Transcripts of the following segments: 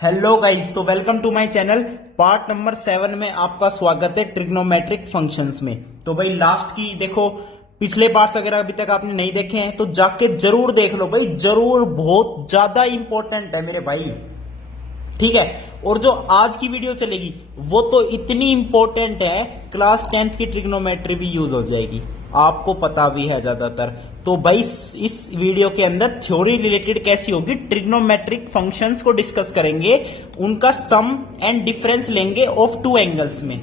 Hello guys, तो welcome to my channel. Part number 7 में आपका स्वागत है ट्रिग्नोमेट्रिक फंक्शंस में। तो भाई लास्ट की देखो, पिछले पार्ट्स अगर अभी तक आपने नहीं देखे हैं तो जाके जरूर देख लो भाई, जरूर, बहुत ज्यादा इंपॉर्टेंट है मेरे भाई, ठीक है। और जो आज की वीडियो चलेगी वो तो इतनी इंपॉर्टेंट है, क्लास 10th की ट्रिग्नोमेट्री भी यूज हो जाएगी, आपको पता भी है ज्यादातर। तो भाई इस वीडियो के अंदर थ्योरी रिलेटेड कैसी होगी, ट्रिग्नोमेट्रिक फंक्शंस को डिस्कस करेंगे, उनका सम एंड डिफरेंस लेंगे ऑफ टू एंगल्स में।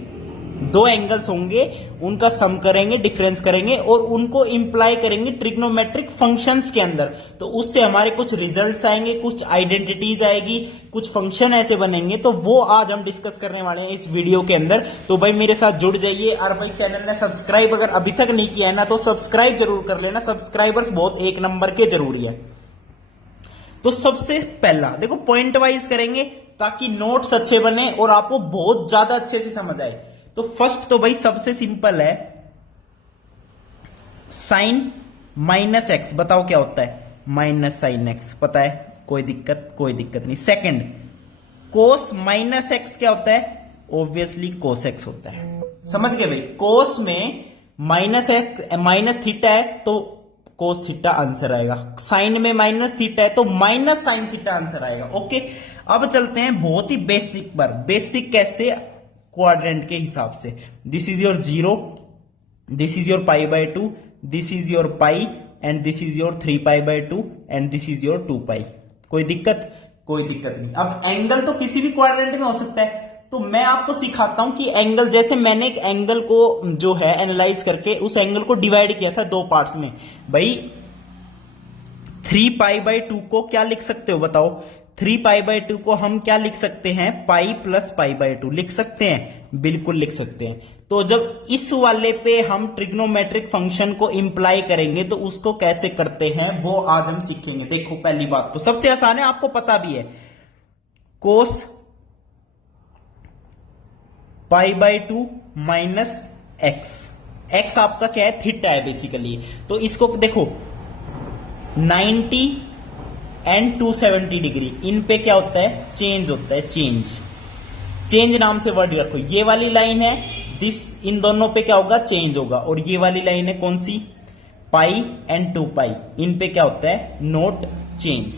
दो एंगल्स होंगे, उनका सम करेंगे, डिफरेंस करेंगे और उनको इंप्लाई करेंगे ट्रिग्नोमेट्रिक फंक्शंस के अंदर। तो उससे हमारे कुछ रिजल्ट्स आएंगे, कुछ आइडेंटिटीज आएगी, कुछ फंक्शन ऐसे बनेंगे। तो वो आज हम डिस्कस करने वाले हैं इस वीडियो के अंदर। तो भाई मेरे साथ जुड़ जाइए। और भाई चैनल ने सब्सक्राइब अगर अभी तक नहीं किया है ना तो सब्सक्राइब जरूर कर लेना, सब्सक्राइबर्स बहुत एक नंबर के जरूरी है। तो सबसे पहला देखो, पॉइंट वाइज करेंगे ताकि नोट्स अच्छे बने और आपको बहुत ज्यादा अच्छे से समझ आए। तो फर्स्ट तो भाई सबसे सिंपल है, साइन माइनस एक्स, बताओ क्या होता है, माइनस साइन एक्स, पता है, कोई दिक्कत नहीं। सेकंड, कोस माइनस एक्स क्या होता है, ऑब्वियसली कोस एक्स होता है। समझ गए भाई, कोस में माइनस एक्स माइनस थीटा है तो कोस थीटा आंसर आएगा, साइन में माइनस थीटा है तो माइनस साइन थीटा आंसर आएगा। ओके, अब चलते हैं बहुत ही बेसिक पर। बेसिक कैसे, क्वाड्रेंट के हिसाब से। This is your 0, this is your pi by 2, this is your pi and this is your 3 pi by 2 and this is your 2 पाई। कोई दिक्कत नहीं। अब एंगल तो किसी भी क्वाड्रेंट में हो सकता है, तो मैं आपको सिखाता हूं कि एंगल, जैसे मैंने एक एंगल को जो है एनालाइज करके उस एंगल को डिवाइड किया था दो पार्ट्स में। भाई 3 पाई बाय 2 को क्या लिख सकते हो बताओ, 3 पाई बाय 2 को हम क्या लिख सकते हैं, पाई प्लस पाई बाय 2 लिख सकते हैं, बिल्कुल लिख सकते हैं। तो जब इस वाले पे हम ट्रिग्नोमेट्रिक फंक्शन को इंप्लाई करेंगे तो उसको कैसे करते हैं वो आज हम सीखेंगे। देखो पहली बात तो सबसे आसान है, आपको पता भी है, cos pi by 2 minus x, x आपका क्या है, थीटा है बेसिकली। तो इसको देखो 90 एंड 270 डिग्री, इन पे क्या होता है, चेंज होता है, चेंज नाम से वर्ड रखो। ये वाली लाइन है दिस, इन दोनों पे क्या होगा, चेंज होगा। और ये वाली लाइन है कौन सी, पाई एंड 2 पाई, इन पे क्या होता है, नोट चेंज।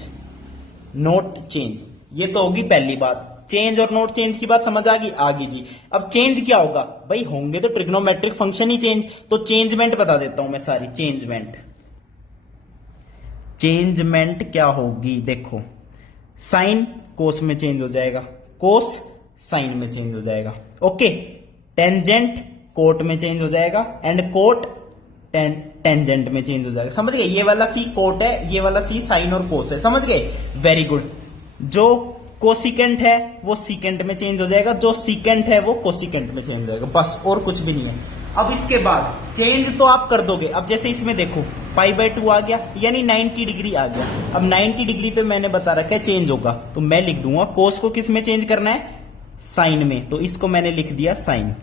ये तो होगी पहली बात, चेंज और नोट चेंज की बात समझ आ गई जी। अब चेंज क्या होगा भाई, होंगे तो ट्रिग्नोमेट्रिक फंक्शन ही चेंज। तो चेंजमेंट बता देता हूं मैं सारी, चेंजमेंट क्या होगी, देखो साइन कोस में चेंज हो जाएगा, कोस साइन में चेंज हो जाएगा। ओके, टेंजेंट कोट में चेंज हो जाएगा एंड कोट टेंजेंट में चेंज हो जाएगा। समझ गए, ये वाला सी कोट है, ये वाला सी साइन और कोस है, समझ गए, वेरी गुड। जो कोसिकेंट है वो सीकेंट में चेंज हो जाएगा, जो सीकेंट है वो कोसिकेंट में चेंज हो जाएगा, बस और कुछ भी नहीं है। अब इसके बाद चेंज तो आप कर दोगे। अब जैसे इसमें देखो पाई बाय 2 आ गया, यानी 90 डिग्री आ गया। अब 90 डिग्री पे मैंने बता रखा है चेंज होगा, तो मैं लिख दूंगा कोस को किस में चेंज करना है, साइन में, तो इसको मैंने लिख दिया साइन।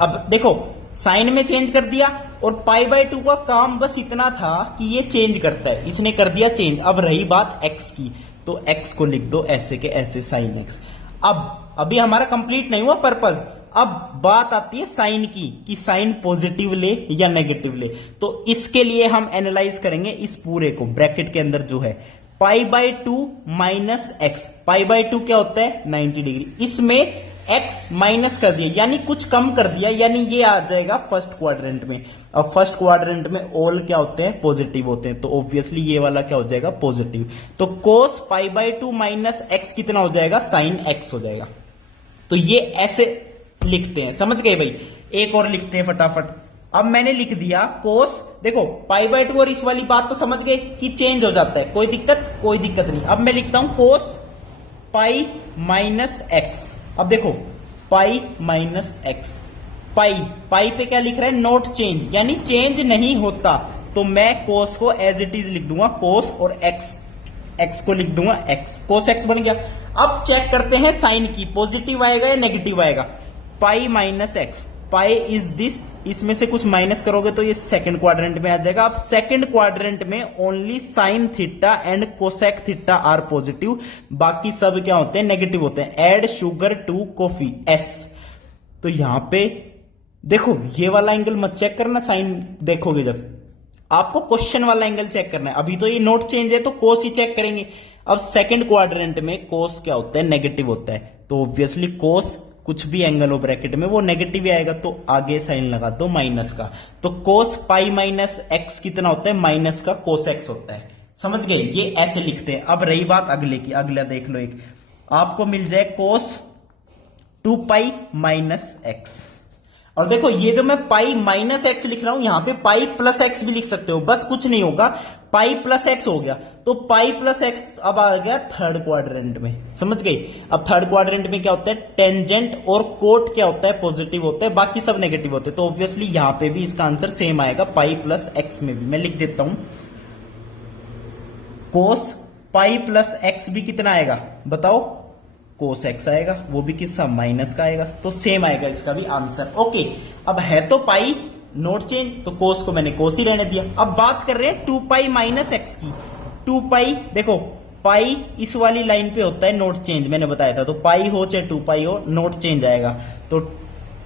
अब देखो साइन में चेंज कर दिया, और पाई बाय 2 का काम बस इतना था कि ये चेंज करता है, इसने कर दिया चेंज। अब रही बात एक्स की, तो एक्स को लिख दो ऐसे के ऐसे, साइन एक्स। अब अभी हमारा कंप्लीट नहीं हुआ पर्पस, अब बात आती है साइन की, कि साइन पॉजिटिव ले या नेगेटिव ले। तो इसके लिए हम एनालाइज करेंगे इस पूरे को, ब्रैकेट के अंदर जो है पाई by 2 minus x, pi by 2 क्या होता है, 90 डिग्री, इसमें एक्स माइनस कर दिया यानी कुछ कम कर दिया, यानी ये आ जाएगा फर्स्ट क्वाड्रेंट में। अब फर्स्ट क्वाड्रेंट में ऑल क्या होते हैं, पॉजिटिव होते हैं, तो ऑब्वियसली ये वाला क्या हो जाएगा, पॉजिटिव। तो कोस पाई बाय 2 माइनस एक्स कितना हो जाएगा, साइन एक्स हो जाएगा। तो ये ऐसे लिखते हैं, समझ गए भाई। एक और लिखते हैं फटाफट। अब मैंने लिख दिया कोस, देखो पाई बाय 2 और इस वाली बात तो समझ गए कि चेंज हो जाता है, कोई दिक्कत नहीं। अब मैं लिखता हूं कोस पाई माइनस एक्स। अब देखो पाई माइनस एक्स, पाई पे क्या लिख रहा है, नोट चेंज, यानी चेंज नहीं होता। तो मैं कोस को एज इट इज लिख दूंगा कोस, और एक्स को लिख दूंगा एक्स, कोस एक्स बन गया। अब चेक करते हैं साइन की, पॉजिटिव आएगा या नेगेटिव आएगा, pi minus x, pi is this, इसमें से कुछ माइनस करोगे तो ये सेकंड क्वाड्रेंट में आ जाएगा। अब सेकंड क्वाड्रेंट में only sine theta and cosec theta are positive, बाकी सब क्या होते हैं, नेगेटिव होते हैं। ऐड शुगर टू कॉफी एस, तो यहां पे देखो ये वाला एंगल मत चेक करना, साइन देखोगे जब, आपको क्वेश्चन वाला एंगल चेक करना है। अभी तो ये नोट चेंज है तो कोस ही चेक करेंगे। अब सेकंड क्वाड्रेंट में कोस क्या होता है, नेगेटिव होता है, तो ऑब्वियसली कोस कुछ भी एंगल हो ब्रैकेट में वो नेगेटिव ही आएगा, तो आगे साइन लगा दो माइनस का। तो कोस पाई माइनस एक्स कितना होता है, माइनस का कोस एक्स होता है। समझ गए, ये ऐसे लिखते हैं। अब रही बात अगले की, अगला देख लो, एक आपको मिल जाए कोस 2 पाई माइनस एक्स, और देखो ये जो मैं पाई माइनस एक्स लिख रहा हूं, यहां पे पाई प्लस एक्स भी लिख सकते हो, बस कुछ नहीं होगा, पाई प्लस एक्स हो गया। तो पाई प्लस एक्स अब आ गया थर्ड क्वाड्रेंट में, समझ गई। अब थर्ड क्वाड्रेंट में क्या होता है, टेंजेंट और कोट क्या होता है, पॉजिटिव होता है, बाकी सब नेगेटिव होते हैं। तो ऑब्वियसली यहां पे भी इसका आंसर सेम आएगा, पाई प्लस एक्स में भी। मैं लिख देता हूं, कोस पाई प्लस एक्स भी कितना आएगा बताओ, कोस एक्स आएगा, वो भी किसका, माइनस का आएगा, तो सेम आएगा इसका भी आंसर। ओके, अब है तो पाई नोट चेंज, तो कोस को मैंने कोस ही रहने दिया। अब बात कर रहे हैं 2 पाई माइनस एक्स की। 2 पाई देखो, पाई इस वाली लाइन पे होता है नोट चेंज, मैंने बताया था, तो पाई हो चाहे 2 पाई हो नोट चेंज आएगा। तो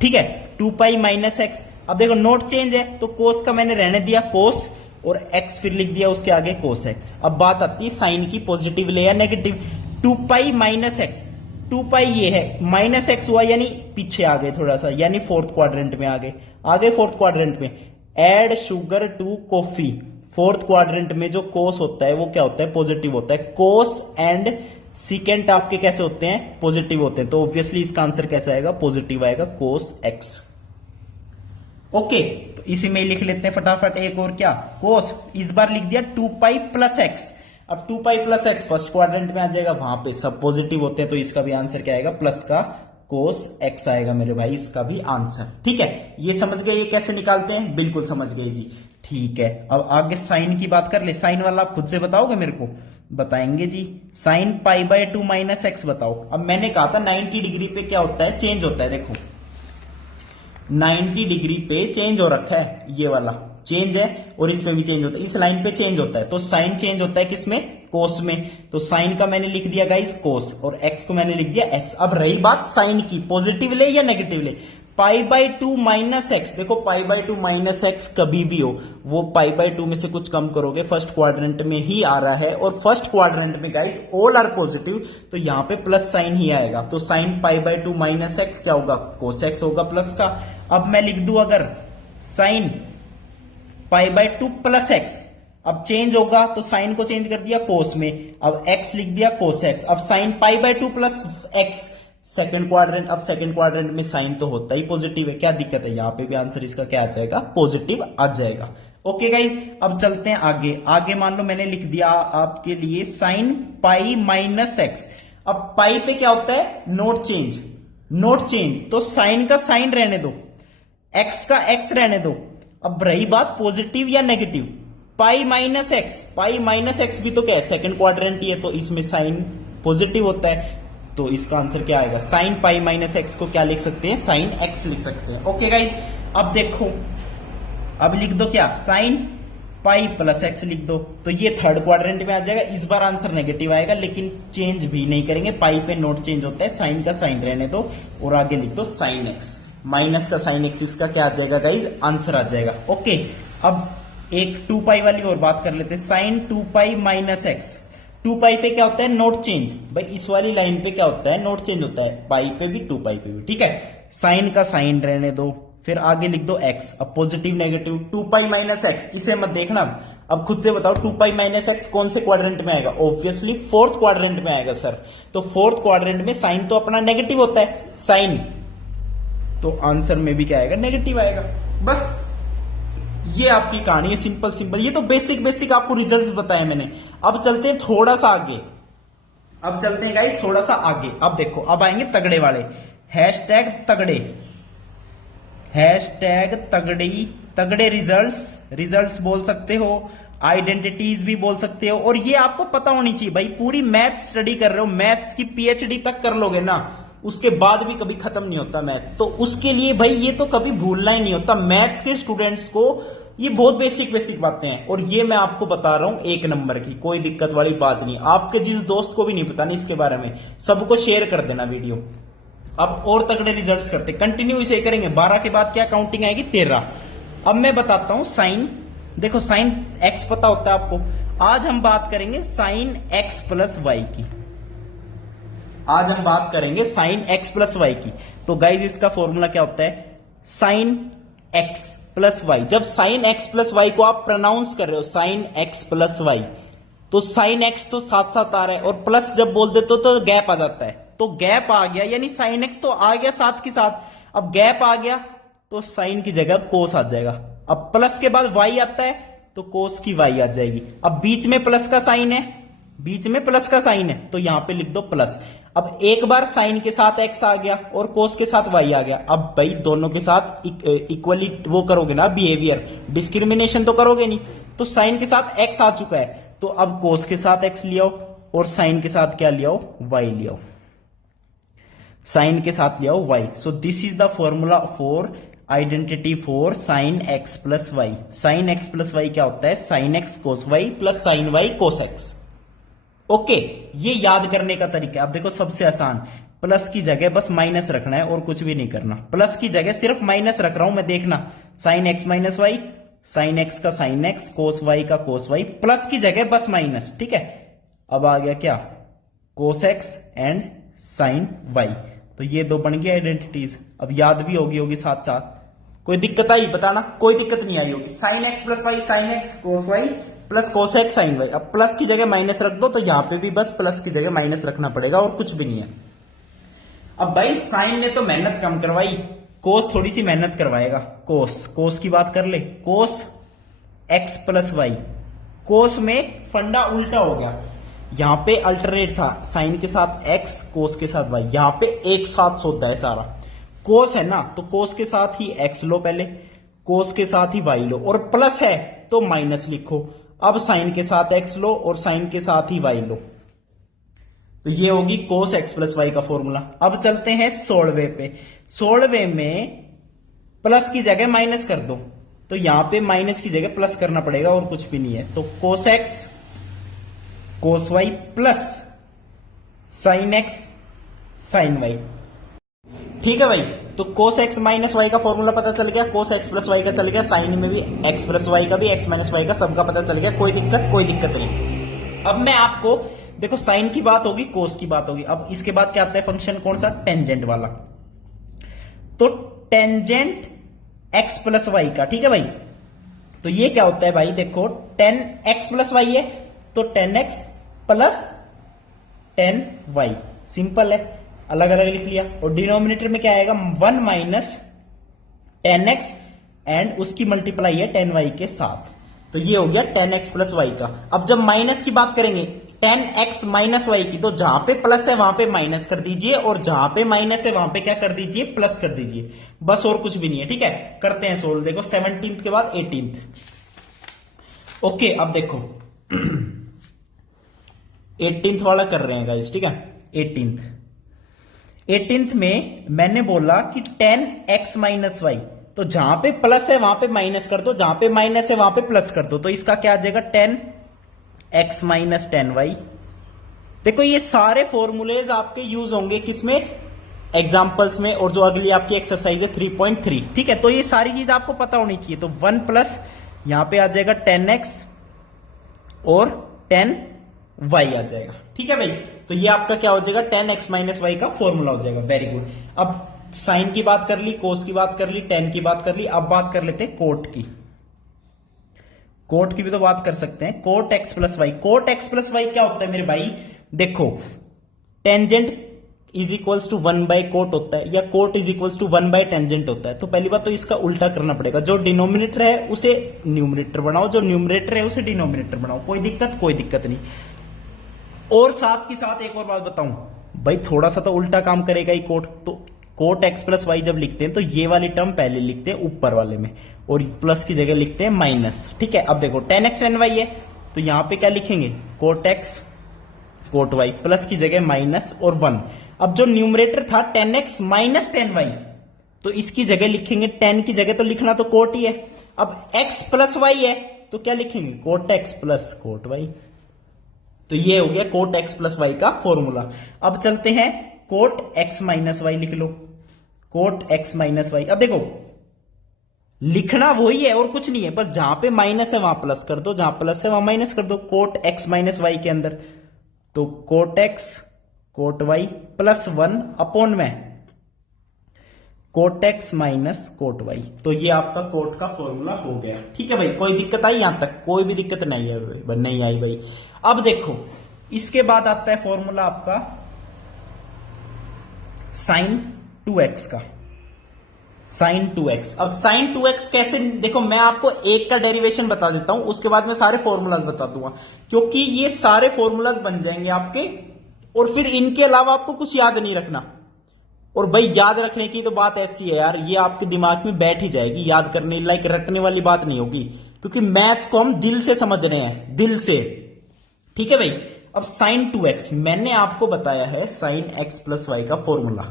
ठीक है, 2 पाई माइनस एक्स। अब देखो नोट चेंज है तो कोस का मैंने रहने दिया कोस, और एक्स फिर लिख दिया उसके आगे कोस एक्स। अब बात आती है साइन की, पॉजिटिव ले या नेगेटिव। 2 पाई माइनस एक्स, 2 पाई ये है, माइनस एक्स हुआ यानी पीछे आ गए थोड़ा सा, यानी फोर्थ क्वाड्रेंट में आ गए फोर्थ क्वाड्रेंट में। Add sugar to coffee, fourth quadrant में जो कोस होता है वो क्या होता है, पॉजिटिव होता है। कोस एंड सीकेंट आपके कैसे होते हैं, पॉजिटिव होते हैं, तो ऑब्वियसली इसका आंसर कैसा आएगा, पॉजिटिव आएगा, कोस एक्स। ओके, तो इसी में लिख लेते हैं फटाफट एक और, क्या, कोस इस बार लिख दिया 2 पाई प्लस एक्स। अब 2 pi plus x first quadrant में आ जाएगा, वहां पे सब पॉजिटिव होते हैं, तो इसका भी आंसर क्या आएगा, प्लस का कोस एक्स आएगा मेरे भाई, इसका भी आंसर। ठीक है, ये समझ गए ये कैसे निकालते हैं, बिल्कुल समझ गए जी। ठीक है, अब आगे साइन की बात कर ले। साइन वाला आप खुद से बताओगे मेरे को, बताएंगे जी। Sine pi by 2 minus x बताओ। अब मैंने कहा था 90 डिग्री पे क्या होता है, चेंज होता है। देखो 90 डिग्री पे चेंज हो रखा है, ये वाला चेंज है, और इसमें भी चेंज होता है, इस लाइन पे चेंज होता है। तो साइन चेंज होता है किसमें, कोस में। तो साइन का मैंने लिख दिया गाइस कोस, और एक्स को मैंने लिख दिया एक्स। अब रही बात साइन की, पॉजिटिव ले या नेगेटिव ले। पाई बाय 2 माइनस एक्स, देखो पाई बाय 2 माइनस एक्स कभी भी हो, वो पाई बाय 2 में से कुछ कम करोगे, फर्स्ट क्वाड्रेंट में ही आ रहा है, और फर्स्ट क्वाड्रेंट में गाइस ऑल आर पॉजिटिव, तो यहां पे प्लस साइन ही आएगा। तो sign pi by 2 minus x क्या होगा, कोस एक्स होगा प्लस का। अब मैं लिख दूं अगर sign pi by 2 plus x, अब चेंज होगा तो साइन को चेंज कर दिया कोस में, अब एक्स लिख दिया कोस एक्स। अब sign pi by 2 plus x second quadrant, अब सेकंड क्वाड्रेंट में साइन तो होता ही पॉजिटिव है, क्या दिक्कत है, यहां पे भी आंसर इसका क्या आ जाएगा, पॉजिटिव आ जाएगा। ओके गाइज, अब चलते हैं आगे। आगे मान लो मैंने लिख दिया आपके लिए साइन पाई माइनस एक्स। अब पाई पे क्या होता है, नोट चेंज, नोट चेंज, तो साइन का साइन रहने दो, एक्स का एक्स रहने दो। अब रही बात पॉजिटिव या negative, pi minus x, pi minus x भी तो क्या है, सेकंड क्वाड्रेंट ही है, तो इसमें साइन पॉजिटिव होता है, तो इसका आंसर क्या आएगा, साइन पाई माइनस एक्स को क्या लिख सकते हैं, साइन एक्स लिख सकते हैं। ओके गाइज, अब देखो, अब लिख दो क्या, साइन पाई प्लस एक्स लिख दो, तो ये थर्ड क्वाड्रेंट में आ जाएगा। इस बार आंसर नेगेटिव आएगा, लेकिन चेंज भी नहीं करेंगे, पाई पे नोट चेंज होता है, साइन का साइन रहने दो, और आगे लिख दो साइन एक्स, माइनस का साइन एक्स, इसका क्या आ जाएगा गाइज, आंसर आ जाएगा। ओके, अब एक 2 पाई वाली और बात कर लेते हैं, साइन 2 पाई माइनस एक्स। 2 पाई पे क्या होता है, नोट चेंज, भाई इस वाली लाइन पे क्या होता है, नोट चेंज होता है, पाई पे भी 2 पाई पे भी। ठीक है, साइन का साइन रहने दो, फिर आगे लिख दो एक्स। अब positive negative 2 pi minus x, इसे मत देखना, अब खुद से बताओ 2 पाई माइनस एक्स कौन से क्वाड्रेंट में आएगा, ऑब्वियसली फोर्थ क्वाड्रेंट में आएगा सर। तो फोर्थ क्वाड्रेंट में साइन तो अपना नेगेटिव होता है, साइन, तो आंसर में भी क्या आएगा, नेगेटिव आएगा। बस ये आपकी कहानी है, सिंपल सिंपल, ये तो बेसिक बेसिक आपको रिजल्ट्स बताए मैंने। अब चलते हैं थोड़ा सा आगे, अब चलते हैं गाइस थोड़ा सा आगे। अब देखो, अब आएंगे तगड़े वाले, हैशटैग तगड़े, हैशटैग तगड़ी, तगड़े रिजल्ट्स, रिजल्ट्स बोल सकते हो, आइडेंटिटीज भी बोल सकते हो, और ये आपको पता होनी चाहिए भाई, पूरी मैथ्स स्टडी कर रहे हो, मैथ्स की पीएचडी तक कर लोगे ना, उसके बाद भी कभी खत्म नहीं होता मैथ्स। तो उसके लिए भाई ये तो कभी भूलना ही नहीं होता मैथ्स के स्टूडेंट्स को। ये बहुत बेसिक बेसिक बातें हैं और ये मैं आपको बता रहा हूं 1 नंबर की, कोई दिक्कत वाली बात नहीं। आपके जिस दोस्त को भी नहीं पता नहीं इसके बारे में, सबको शेयर कर देना वीडियो। अब और तगड़े रिजल्ट्स करते, कंटिन्यू इसे करेंगे। 12 के बाद क्या काउंटिंग आएगी? 13। अब मैं बताता हूं साइन। देखो साइन एक्स पता होता है आपको। आज हम बात करेंगे साइन एक्स प्लस वाई की। आज हम बात करेंगे साइन एक्स प्लस वाई की। तो गाइज इसका फॉर्मूला क्या होता है? Sine x plus y. जब साइन एक्स प्लस वाई को आप प्रोनाउंस कर रहे हो साइन एक्स प्लस वाई, तो साइन एक्स तो साथ साथ आ रहा है और प्लस जब बोल देते हो तो गैप आ जाता है। तो गैप आ गया यानी साइन एक्स तो आ गया साथ के साथ, अब गैप आ गया तो साइन की जगह कोस आ जाएगा। अब प्लस के बाद वाई आता है तो कोस की वाई आ जाएगी। अब बीच में प्लस का साइन है, बीच में प्लस का साइन है तो यहां पे लिख दो प्लस। अब एक बार साइन के साथ एक्स आ गया और कोस के साथ वाई आ गया। अब भाई दोनों के साथ इक्वली वो करोगे ना बिहेवियर, डिस्क्रिमिनेशन तो करोगे नहीं। तो साइन के साथ एक्स आ चुका है तो अब कोस के साथ एक्स लियाओ और साइन के साथ क्या लियाओ? वाई लियाओ। साइन के साथ लियाओ y. So this is the formula for identity for sine x plus y. Sine x plus y क्या होता है? Sine x cos y plus sine y cos x. Okay, ये याद करने का तरीका। अब देखो सबसे आसान, प्लस की जगह बस माइनस रखना है और कुछ भी नहीं करना। प्लस की जगह सिर्फ माइनस रख रहा हूं मैं, देखना sine x minus y, sine x का साइन एक्स, कोस वाई का कोस वाई, प्लस की जगह बस माइनस। ठीक है, अब आ गया क्या? Cos x and sine y. तो ये दो बन गई आइडेंटिटीज। अब याद भी होगी साथ साथ। कोई दिक्कत आई बताना? कोई दिक्कत नहीं आई होगी। Sine x plus y, sine x cos y plus cos x sine y. अब प्लस की जगह माइनस रख दो तो यहां पे भी बस प्लस की जगह माइनस रखना पड़ेगा और कुछ भी नहीं है। अब भाई साइन ने तो मेहनत कम करवाई, कोस थोड़ी सी मेहनत करवाएगा। कोस की बात कर ले, कोस एक्स प्लस वाई। कोस में फंडा उल्टा हो गया, यहां पे अल्टरनेट था साइन के साथ एक्स, कोस के साथ वाई। यहां पे एक साथ सौदा है सारा। कोस है ना तो कोस के साथ ही एक्स लो पहले, कोस के साथ ही वाई लो, और प्लस है तो माइनस लिखो। अब साइन के साथ एक्स लो और साइन के साथ ही वाई लो। तो ये होगी कोस एक्स प्लस वाई का फॉर्मूला। अब चलते हैं 16वें पे। 16वें में प्लस की जगह माइनस कर दो तो यहां पे माइनस की जगह प्लस करना पड़ेगा और कुछ भी नहीं है। तो cos x cos y plus sine x sine y. ठीक है भाई, तो कोस एक्स माइनस वाई का फॉर्मूला पता चल गया, कोस एक्स प्लस वाई का चल गया, साइन में भी एक्स प्लस वाई का भी, एक्स माइनस वाई का सबका पता चल गया। कोई दिक्कत नहीं। अब मैं आपको देखो साइन की बात होगी, कोस की बात होगी। अब इसके बाद क्या आता है फंक्शन? कौन सा? टेंजेंट वाला। तो टेंजेंट एक्स प्लस वाई का। ठीक है भाई, तो ये क्या होता है भाई? देखो 10x प्लस वाई है तो 10x प्लस 10y। सिंपल है, अलग अलग लिख लिया। और डिनोमिनेटर में क्या आएगा? 1 माइनस 10x एंड उसकी मल्टीप्लाई है 10y के साथ। तो ये हो गया 10x प्लस वाई का। अब जब माइनस की बात करेंगे 10x माइनस वाई की, तो जहां पे प्लस है वहां पे माइनस कर दीजिए और जहां पे माइनस है वहां पे क्या कर दीजिए? प्लस कर दीजिए, बस और कुछ भी नहीं है। ठीक है, करते हैं सोल्व। देखो 17th के बाद 18th। ओके, अब देखो 18th वाला कर रहे हैं गाइस। ठीक है, 18th में मैंने बोला कि 10x माइनस वाई, तो जहां पे प्लस है वहां पे माइनस कर दो, जहां पे माइनस है वहां पे प्लस कर दो। तो इसका क्या आ जाएगा? 10x minus 10y। देखो ये सारे फॉर्मूलेज आपके यूज होंगे किसमें? एग्जाम्पल्स में, और जो अगली आपकी एक्सरसाइज है 3.3। ठीक है, तो ये सारी चीज आपको पता होनी चाहिए। तो 1 प्लस यहां पे आ जाएगा 10x और 10y आ जाएगा। ठीक है भाई, तो ये आपका क्या हो जाएगा? 10x माइनस वाई का फॉर्मूला हो जाएगा। Very good. अब साइन की बात कर ली, कोस की बात कर ली, टेन की बात कर ली। अब बात कर लेते हैं कोट की। कोट की भी तो बात कर सकते हैं। Cot x plus y. Cot x plus y क्या होता है मेरे भाई? देखो tangent is equals to 1 by cot होता है, या cot is equals to 1 by tangent होता है। तो पहली बात तो इसका उल्टा करना पड़ेगा। जो डिनोमिनेटर है उसे न्यूमरेटर बनाओ, जो न्यूमरेटर है उसे डिनोमिनेटर बनाओ। कोई दिक्कत नहीं। और साथ की साथ एक और बात बताऊं भाई, थोड़ा सा तो उल्टा काम करेगा ही कोट। तो कोट एक्स प्लस वाई जब लिखते हैं तो ये वाली टर्म पहले लिखते हैं ऊपर वाले में और प्लस की जगह लिखते हैं माइनस। ठीक है, अब देखो 10x 10y है तो यहां पे क्या लिखेंगे? Cot x cot y, plus की जगह माइनस और 1। अब जो न्यूमरेटर था 10x माइनस 10y, तो इसकी जगह लिखेंगे 10 की जगह तो लिखना तो कोट ही है। अब x प्लस वाई है तो क्या लिखेंगे, cot x plus cot y। तो ये हो गया कोट x प्लस वाई का फॉर्मूला। अब चलते हैं कोट x माइनस वाई लिख लो, कोट x माइनस वाई। अब देखो लिखना वही है और कुछ नहीं है, बस जहां पे माइनस है वहां प्लस कर दो, जहां प्लस है वहां माइनस कर दो। कोट x माइनस वाई के अंदर तो cot x cot y plus 1 upon में cot x minus cot y। तो ये आपका कोट का फॉर्मूला हो गया। ठीक है भाई, कोई दिक्कत आई यहां तक? कोई भी दिक्कत नहीं है, नहीं आई भाई। अब देखो इसके बाद आता है फॉर्मूला आपका साइन 2x का, साइन 2x। अब साइन 2x कैसे, देखो मैं आपको एक का डेरिवेशन बता देता हूं, उसके बाद मैं सारे फॉर्मूलाज बता दूंगा, क्योंकि ये सारे फॉर्मूलाज बन जाएंगे आपके, और फिर इनके अलावा आपको कुछ याद नहीं रखना। और भाई याद रखने की तो बात ऐसी है यार, ये आपके दिमाग में बैठ ही जाएगी, याद करने लाइक रटने वाली बात नहीं होगी, क्योंकि मैथ्स को हम दिल से समझ रहे हैं, दिल से। ठीक है भाई, अब साइन 2x मैंने आपको बताया है साइन x प्लस वाई का फॉर्मूला।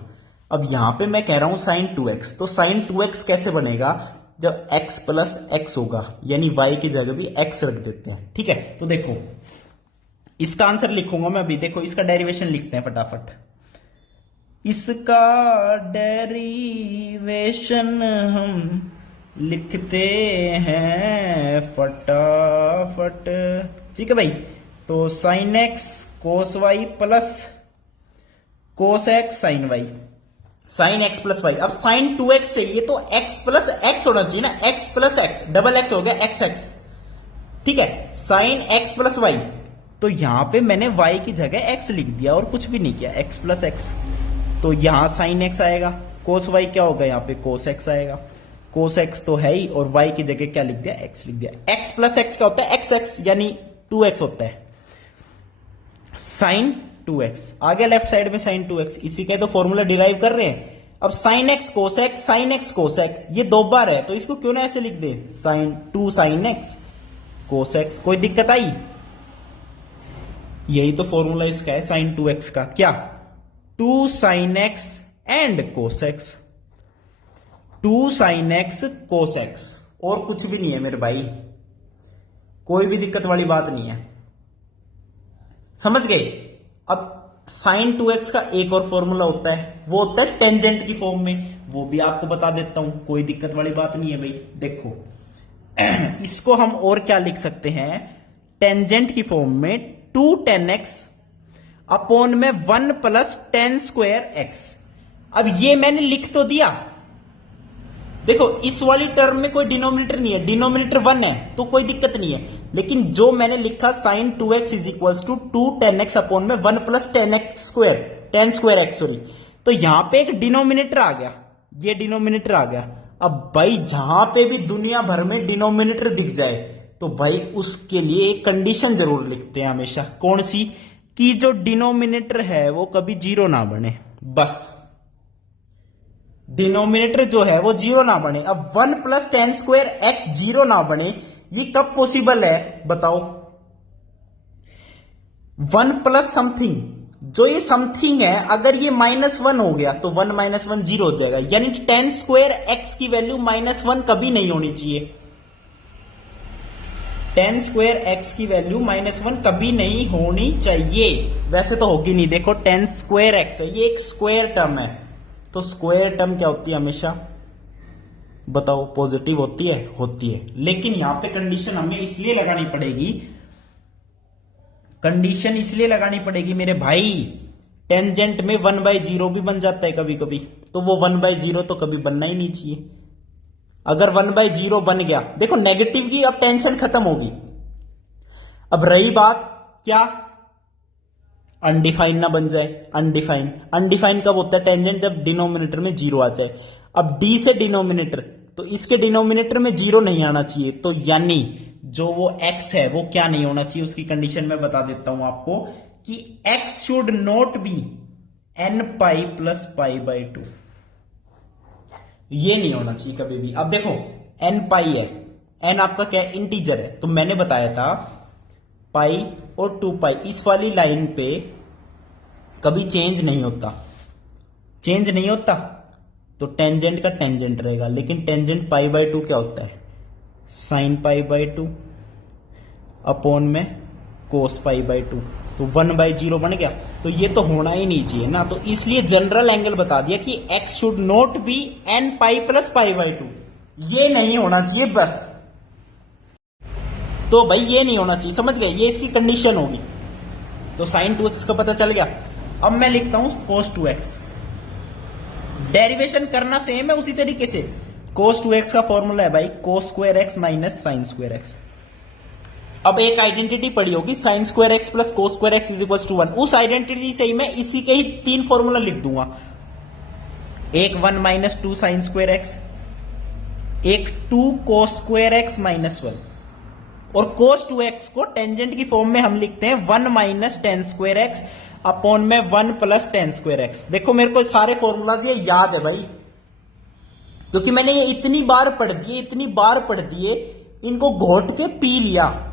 अब यहां पे मैं कह रहा हूं साइन 2x, तो साइन 2x कैसे बनेगा, जब x प्लस x होगा, यानी y की जगह भी x रख देते हैं। ठीक है, तो देखो इसका आंसर लिखूंगा मैं अभी, देखो इसका डेरिवेशन लिखते हैं फटाफट। इसका डेरिवेशन हम लिखते हैं फटाफट। ठीक है भाई, तो sine x cos y plus cos x sine y, sine x plus y. अब साइन 2x चाहिए तो x प्लस x होना चाहिए ना, x plus x, double x हो गया xx। ठीक है, साइन x प्लस वाई, तो यहां पे मैंने y की जगह x लिख दिया और कुछ भी नहीं किया, x प्लस x। तो यहां साइन x आएगा, कोस y क्या होगा, यहां पे कोस x आएगा, कोस x तो है ही, और y की जगह क्या लिख दिया, x लिख दिया। x प्लस x क्या होता है, xx, यानी 2x होता है, साइन 2x आ गया लेफ्ट साइड में साइन 2x, इसी का तो फॉर्मूला डिराइव कर रहे हैं। अब sign x cos x, sign x cos x, ये दो बार है तो इसको क्यों ना ऐसे लिख दे, sign 2 sine x cos x। कोई दिक्कत आई? यही तो फॉर्मूला इसका है साइन 2x का, क्या, 2 sine x and cos x, 2 sine x cos x, और कुछ भी नहीं है मेरे भाई, कोई भी दिक्कत वाली बात नहीं है, समझ गए। अब साइन 2x का एक और फॉर्मूला होता है, वो होता है टेंजेंट की फॉर्म में, वो भी आपको बता देता हूं, कोई दिक्कत वाली बात नहीं है भाई। देखो इसको हम और क्या लिख सकते हैं, टेंजेंट की फॉर्म में 2 10x अपॉन में 1 प्लस 10 स्क्वायर x। अब ये मैंने लिख तो दिया, देखो इस वाली टर्म में कोई डिनोमिनेटर नहीं है, डिनोमिनेटर 1 है तो कोई दिक्कत नहीं है, लेकिन जो मैंने लिखा sine 2x is equals to 2 10x upon में 1 plus 10x square, 10 square x sorry, तो यहां पे एक डिनोमिनेटर आ गया, ये डिनोमिनेटर आ गया। अब भाई जहां पे भी दुनिया भर में डिनोमिनेटर दिख जाए तो भाई उसके लिए एक कंडीशन जरूर लिखते हैं हमेशा, कौन सी, कि जो डिनोमिनेटर है वो कभी जीरो ना बने, बस डिनोमिनेटर जो है वो जीरो ना बने। अब 1 प्लस 10 स्क्वायर एक्स जीरो ना बने, ये कब पॉसिबल है बताओ, 1 प्लस समथिंग, जो ये समथिंग है अगर ये -1 हो गया तो 1 - 1 जीरो हो जाएगा, यानी 10 स्क्वायर एक्स की वैल्यू -1 कभी नहीं होनी चाहिए, 10 स्क्वायर एक्स की वैल्यू -1 कभी नहीं होनी चाहिए, वैसे तो होगी नहीं। देखो 10 स्क्वायर एक्स है, ये एक स्क्वायर टर्म है, तो स्क्वायर टर्म क्या होती है हमेशा, बताओ, पॉजिटिव होती है, होती है। लेकिन यहां पे कंडीशन हमें इसलिए लगानी पड़ेगी, कंडीशन इसलिए लगानी पड़ेगी मेरे भाई, टेंजेंट में 1/0 भी बन जाता है कभी कभी, तो वो 1/0 तो कभी बनना ही नहीं चाहिए। अगर 1/0 बन गया, देखो नेगेटिव की अब टेंशन खत्म होगी। अब रही बात क्या, अनडिफाइन ना बन जाए, अनडिफाइन, अनडिफाइन कब होता है टेंजेंट, जब डिनोमिनेटर में 0 आ जाए। अब डी से डिनोमिनेटर, तो इसके डिनोमिनेटर में 0 नहीं आना चाहिए, तो यानी जो वो x है वो क्या नहीं होना चाहिए, उसकी कंडीशन मैं बता देता हूं आपको कि x should not be n pi plus pi by 2, ये नहीं होना चाहिए कभी भी। अब देखो n पाई है, n आपका क्या है, इंटीजर है, तो मैंने बताया था पाई और 2 पाई इस वाली लाइन पे कभी चेंज नहीं होता, चेंज नहीं होता, तो टेंजेंट का टेंजेंट रहेगा, लेकिन टेंजेंट पाई बाय 2 क्या होता है, साइन पाई बाय 2 अपॉन में कोस पाई बाय 2, तो 1/0 बन गया। तो ये तो होना ही नहीं चाहिए ना, तो इसलिए जनरल एंगल बता दिया कि x should not be n pi plus pi by 2, ये नहीं होना चाहिए बस। तो भाई ये नहीं होना चाहिए, समझ गए, ये इसकी कंडीशन होगी। तो साइन 2x का पता चल गया। अब मैं लिखता हूं cos 2x, डेरिवेशन करना सेम है उसी तरीके से। cos 2x का फॉर्मूला है भाई cos square x minus sine square x। अब एक आइडेंटिटी पड़ी होगी sine square x plus cos square x is equal to 1, उस आइडेंटिटी से ही मैं इसी के ही 3 फॉर्मूला लिख दूंगा, एक 1 माइनस 2 साइन स्क्वायर एक्स, एक 2 कोस स्क्वायर एक्स माइनस 1, और कोस 2x को टेंजेंट की फॉर्म में हम लिखते हैं 1 minus ten square x upon में 1 प्लस टेन स्क्वायर एक्स। देखो मेरे को सारे फॉर्मूलाज ये याद है भाई, क्योंकि मैंने ये इतनी बार पढ़ दिए, इनको घोट के पी लिया,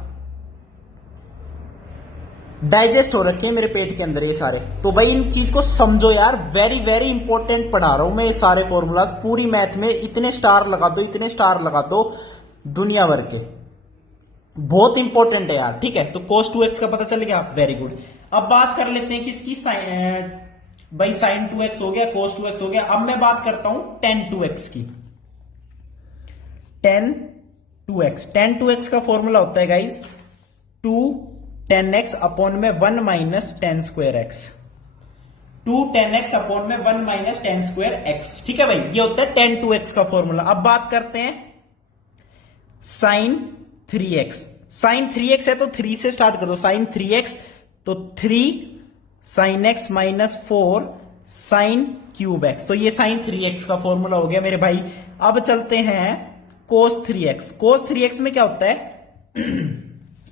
डाइजेस्ट हो रखे हैं मेरे पेट के अंदर ये सारे। तो भाई इन चीज को समझो यार, वेरी वेरी इंपॉर्टेंट पढ़ा रहा हूं मैं ये सारे फॉर्मूलाज, पूरी मैथ में इतने स्टार लगा दो दुनिया भर के, बहुत इंपॉर्टेंट है यार, ठीक है। तो cos 2x का पता चल गया, वेरी गुड। अब बात कर लेते हैं किसकी, भाई sin 2x हो गया, cos 2x हो गया। अब मैं बात करता हूं tan 2x की। tan 2x का फॉर्मूला होता है गाइज 2 tan x अपॉन में 1 minus ten square x, 2 tan x upon में 1 माइनस टेन स्क्वायर एक्स, ठीक है भाई, ये होता है tan 2x का फॉर्मूला। अब बात करते हैं sin 3x। sin 3x है तो 3 से स्टार्ट कर दो, sin 3x तो 3 sin x minus 4 sin cube x, तो ये sin 3x का फॉर्मूला हो गया मेरे भाई। अब चलते हैं cos 3x। cos 3x में क्या होता है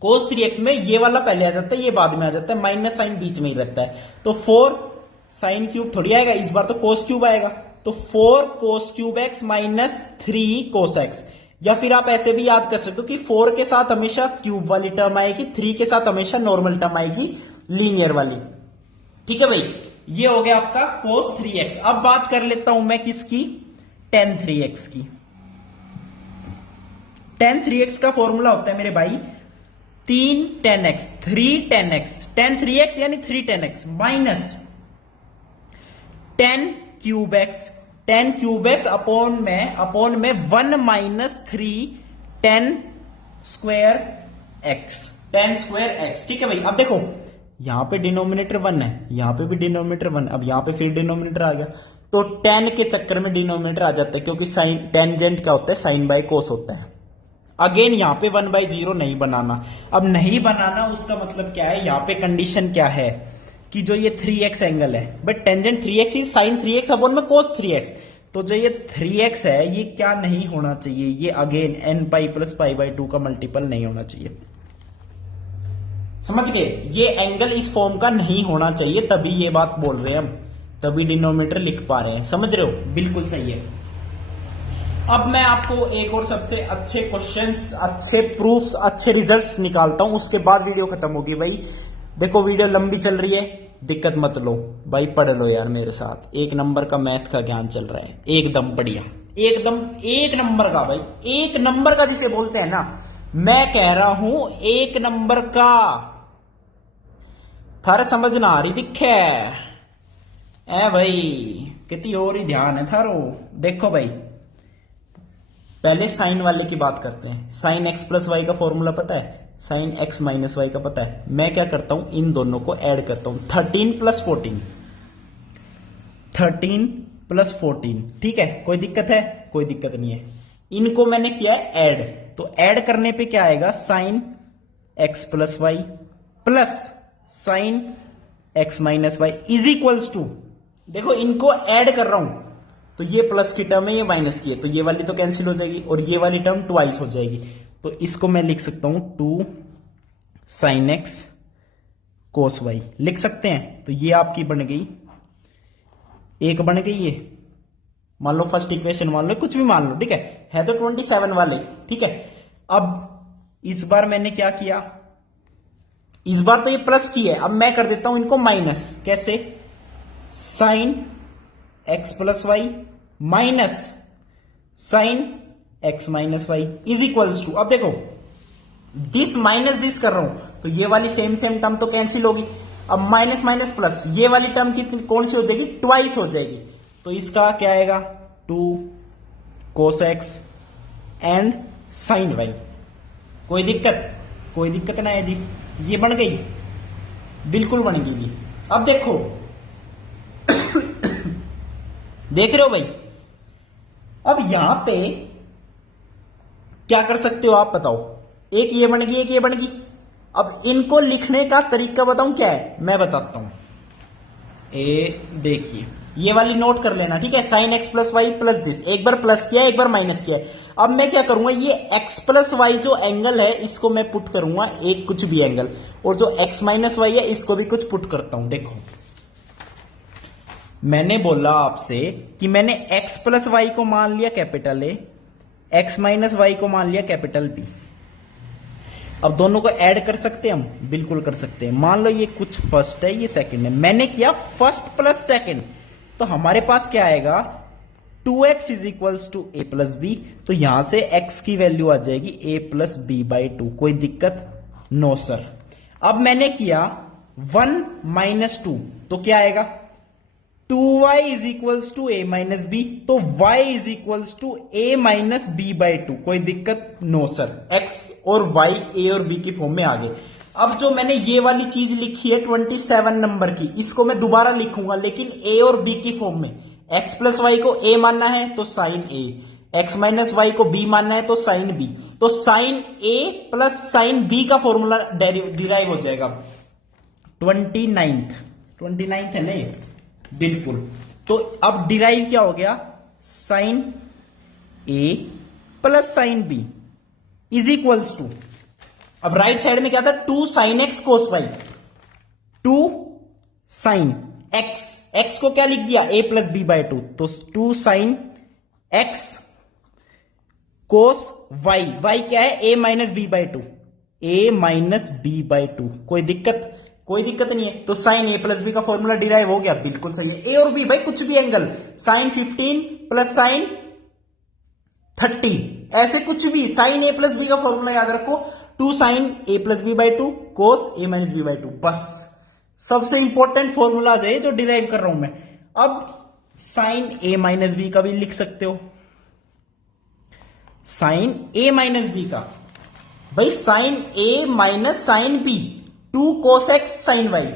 cos 3x में ये वाला पहले आ जाता है, ये बाद में आ जाता है, माइनस साइन बीच में ही रहता है, तो 4 साइन क्यूब थोड़ी आएगा, इस बार तो cos क्यूब आएगा, तो 4 cos cube x minus 3 cos x। या फिर आप ऐसे भी याद कर सकते हो कि 4 के साथ हमेशा क्यूब वाली टर्म आएगी, 3 के साथ हमेशा नॉर्मल टर्म आएगी, लीनियर वाली, ठीक है भाई। ये हो गया आपका cos 3x। अब बात कर लेता हूं मैं किसकी, tan 3x की। tan 3x का फॉर्मूला होता है मेरे भाई 3 tan x, 3 tan x, tan 3x यानी 3 tan x minus tan cube x upon में 1 माइनस 3 tan स्क्वायर x, ठीक है भाई। अब देखो यहां पे डिनोमिनेटर 1 है, यहां पे भी डिनोमिनेटर 1, अब यहां पे फिर डिनोमिनेटर आ गया, तो tan के चक्कर में डिनोमिनेटर आ जाता है, क्योंकि साइन टेंजेंट क्या होता है, साइन बाय कोस होता है। अगेन यहां पे 1/0 नहीं बनाना। अब नहीं बनाना उसका मतलब क्या है, यहां पे कंडीशन क्या है कि जो ये 3x एंगल है, but tangent 3x is sine 3x upon में cos 3x, तो जो ये 3x है ये क्या नहीं होना चाहिए, ये again n pi plus pi by 2 का मल्टीपल नहीं होना चाहिए, समझ गए, ये एंगल इस फॉर्म का नहीं होना चाहिए, तभी ये बात बोल रहे हैं हम, तभी डिनोमिनेटर लिख पा रहे हैं, समझ रहे हो, बिल्कुल सही है। अब मैं आपको एक और सबसे अच्छे क्वेश्चंस, अच्छे प्रूफ्स, अच्छे रिजल्ट्स निकालता हूं, उसके बाद वीडियो खत्म होगी भाई। देखो वीडियो लंबी चल रही है, दिक्कत मत लो भाई, पढ़ लो यार मेरे साथ, 1 नंबर का मैथ का ज्ञान चल रहा है, एकदम बढ़िया, एकदम 1 नंबर का भाई, 1 नंबर का जिसे बोलते हैं ना, मैं कह रहा हूं 1 नंबर का। थारे समझ ना आ रही दिखे है भाई, कितनी और ही ध्यान है थारो। देखो भाई पहले साइन वाले की बात करते हैं, साइन x प्लस वाई का फॉर्मूला पता है, साइन x माइनस वाई का पता है, मैं क्या करता हूं इन दोनों को ऐड करता हूं, 13 प्लस 14, ठीक है, कोई दिक्कत है, कोई दिक्कत नहीं है। इनको मैंने किया है ऐड, तो ऐड करने पे क्या आएगा, sine x plus y plus sine x minus y is equals to, देखो इनको ऐड कर रहा हूं, तो ये प्लस की टर्म है, ये माइनस की है, तो ये वाली तो कैंसिल हो जाएगी और ये वाली टर्म ट्वाइस हो जाएगी, तो इसको मैं लिख सकता हूं 2 साइन एक्स कोस वाई, लिख सकते हैं। तो ये आपकी बन गई, एक बन गई ये, मान लो फर्स्ट इक्वेशन मान लो, कुछ भी मान लो, ठीक है तो 27 वाले, ठीक है। अब इस बार मैंने क्या किया, इस बार तो ये प्लस की है, अब मैं कर देता हूं इनको माइनस, कैसे, sine x plus y minus sine x minus y is equals to, अब देखो दिस माइनस दिस कर रहा हूं तो ये वाली सेम सेम टर्म तो कैंसिल होगी। अब माइनस माइनस प्लस, ये वाली टर्म कितनी कौन सी हो जाएगी, ट्वाइस हो जाएगी। तो इसका क्या आएगा, 2 cos x and sine y. कोई दिक्कत ना है जी, ये बन गई, बिल्कुल बन गई जी। अब देखो देख रहे हो भाई, अब यहां पे क्या कर सकते हो आप बताओ, एक ये बन गई एक ये बन गई। अब इनको लिखने का तरीका बताऊं क्या है, मैं बताता हूं। देखिए ये वाली नोट कर लेना, ठीक है, sine x plus y plus this, एक बार प्लस किया एक बार माइनस किया। अब मैं क्या करूंगा, ये एक्स प्लस वाई जो एंगल है इसको मैं पुट करूंगा एक कुछ भी एंगल, और जो एक्स माइनस वाई है इसको भी कुछ पुट करता हूं। देखो मैंने बोला आपसे कि मैंने एक्स प्लस वाई को मान लिया capital A, x minus y को मान लिया कैपिटल बी। अब दोनों को ऐड कर सकते हैं हम, बिल्कुल कर सकते हैं। मान लो ये कुछ फर्स्ट है ये सेकंड है, मैंने किया फर्स्ट प्लस सेकंड, तो हमारे पास क्या आएगा, 2x is equals to A plus B. तो यहां से x की वैल्यू आ जाएगी a प्लस बी बाई 2। कोई दिक्कत, नो सर। अब मैंने किया 1 माइनस 2, तो क्या आएगा, 2y is equals to A minus B. तो y is equals to A minus B by 2। कोई दिक्कत, नो सर। x और y a और b की फॉर्म में आ गए। अब जो मैंने ये वाली चीज लिखी है 27 नंबर की, इसको मैं दोबारा लिखूंगा लेकिन a और b की फॉर्म में। x प्लस वाई को a मानना है तो sine a, x minus y को b मानना है तो साइन b। तो sine a plus sine b का फॉर्मूला डिराइव हो जाएगा। 29th है ना ये, बिल्कुल। तो अब डिराइव क्या हो गया, sine a plus sine b is equals to, अब राइट साइड में क्या था, 2 sine x cos y, 2 sine x, x को क्या लिख दिया, a प्लस बी बाई 2। तो 2 sine x cos y, y क्या है, a minus B by 2, a minus B by 2। कोई दिक्कत नहीं है। तो साइन a प्लस बी का फॉर्मूला डिराइव हो गया, बिल्कुल सही है। a और b भाई कुछ भी एंगल, साइन 15 प्लस साइन 30, ऐसे कुछ भी, साइन a प्लस बी का फॉर्मूला याद रखो, 2 sine a plus B by 2 cos a minus B by 2। बस सबसे इंपॉर्टेंट फॉर्मूलाज है जो डिराइव कर रहा हूं मैं। अब साइन a माइनस बी का भी लिख सकते हो, साइन a माइनस बी का, भाई sine a minus sine b, 2 cos x sine y,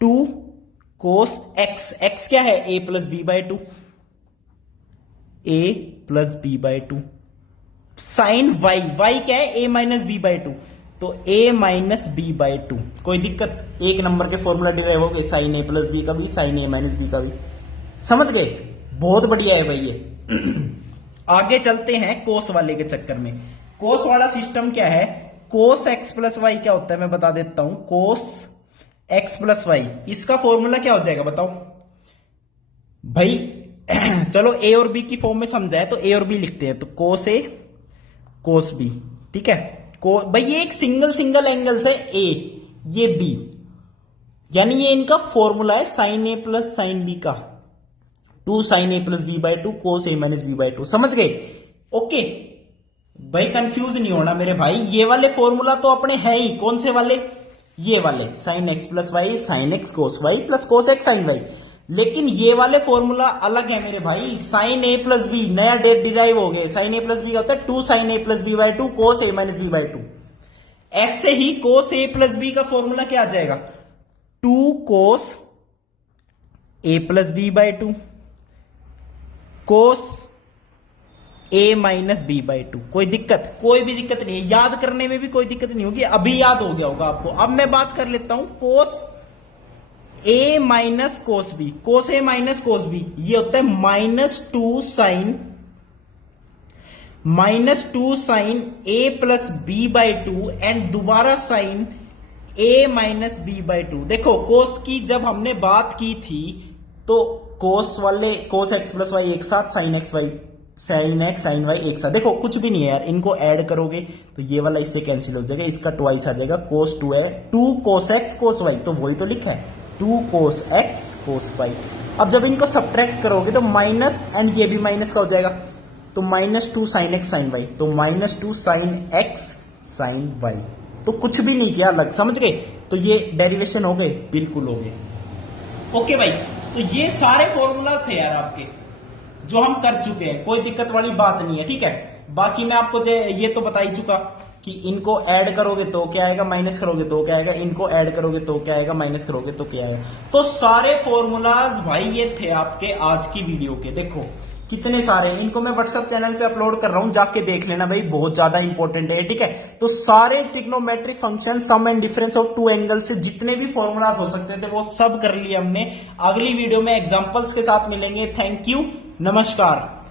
2 cos x, x क्या है, a plus B by 2, a plus B by 2, sine y, y क्या है, a माइनस बी बाई 2, तो a minus B by 2। कोई दिक्कत, एक number के formula derive हो गए, साइन a प्लस बी का भी, साइन a माइनस बी का भी। समझ गए, बहुत बढ़िया है भाई ये। आगे चलते हैं कोस वाले के चक्कर में। कोस वाला सिस्टम क्या है, कोस एक्स प्लस वाई क्या होता है मैं बता देता हूं, कोस एक्स प्लस वाई, इसका फॉर्मूला क्या हो जाएगा बताओ भाई। चलो ए और बी की फॉर्म में समझा है तो ए और बी लिखते हैं, तो कोस ए कोस बी, ठीक है। भाई ये एक सिंगल एंगल से ए, ये बी, यानी ये इनका फॉर्मूला है sine A plus sine B का, 2 sine A plus B by 2 cos A minus B by 2। समझ गए, ओके भाई, कंफ्यूज नहीं होना मेरे भाई। ये वाले फॉर्मूला तो अपने है ही, कौन से वाले, ये वाले, sine x plus y, sine x cos y plus cos x sine y. लेकिन ये वाले फॉर्मूला अलग है मेरे भाई, साइन ए प्लस बी नया डिराइव हो गया। साइन ए प्लस बी का होता है 2 sine A plus B by 2 cos A minus B by 2। ऐसे ही कोस ए प्लस बी का फॉर्मूला क्या आ जाएगा, 2 cos A plus B by 2 cos A minus B by 2। कोई भी दिक्कत नहीं है, याद करने में भी कोई दिक्कत नहीं होगी, अभी याद हो गया होगा आपको। अब मैं बात कर लेता हूं cos A minus cos B, cos A minus cos B ये होता है minus two sine A plus B by 2 and दोबारा sine A minus B by 2। देखो कोस की जब हमने बात की थी तो कोस वाले, कोस एक्स प्लस वाई एक साथ, sine x y, sine x sine y एक साथ। देखो कुछ भी नहीं है यार, इनको ऐड करोगे तो ये वाला इससे कैंसिल हो जाएगा, इसका ट्वाइस आ जाएगा, कोस 2 है, 2 कोस एक्स कोस वाई, तो वही तो लिखा है। 2 cos x cos y। अब जब इनको सब्ट्रैक्ट करोगे तो माइनस एंड ये भी माइनस का हो जाएगा, तो -2 sin x sin y, तो -2 sin x sin y। तो कुछ भी नहीं किया अलग, समझ गए? तो ये डेरिवेशन हो गए, बिल्कुल हो गए। ओके भाई, तो ये सारे फॉर्मूलाज थे यार आपके जो हम कर चुके हैं, कोई दिक्कत वाली बात नहीं है, ठीक है। बाकी मैं आपको ये तो बता ही चुका कि इनको ऐड करोगे तो क्या आएगा, माइनस करोगे तो क्या आएगा, इनको ऐड करोगे तो क्या आएगा, माइनस करोगे तो क्या आएगा। तो सारे फॉर्मूलाज भाई ये थे आपके आज की वीडियो के। देखो कितने सारे, इनको मैं व्हाट्सएप चैनल पे अपलोड कर रहा हूं, जाके देख लेना भाई, बहुत ज्यादा इंपॉर्टेंट है, ठीक है। तो सारे trigonometric function, sum and difference of two angle से जितने भी फॉर्मूलाज हो सकते थे वो सब कर लिए हमने। अगली वीडियो में एग्जांपल्स के साथ मिलेंगे। थैंक यू, नमस्कार।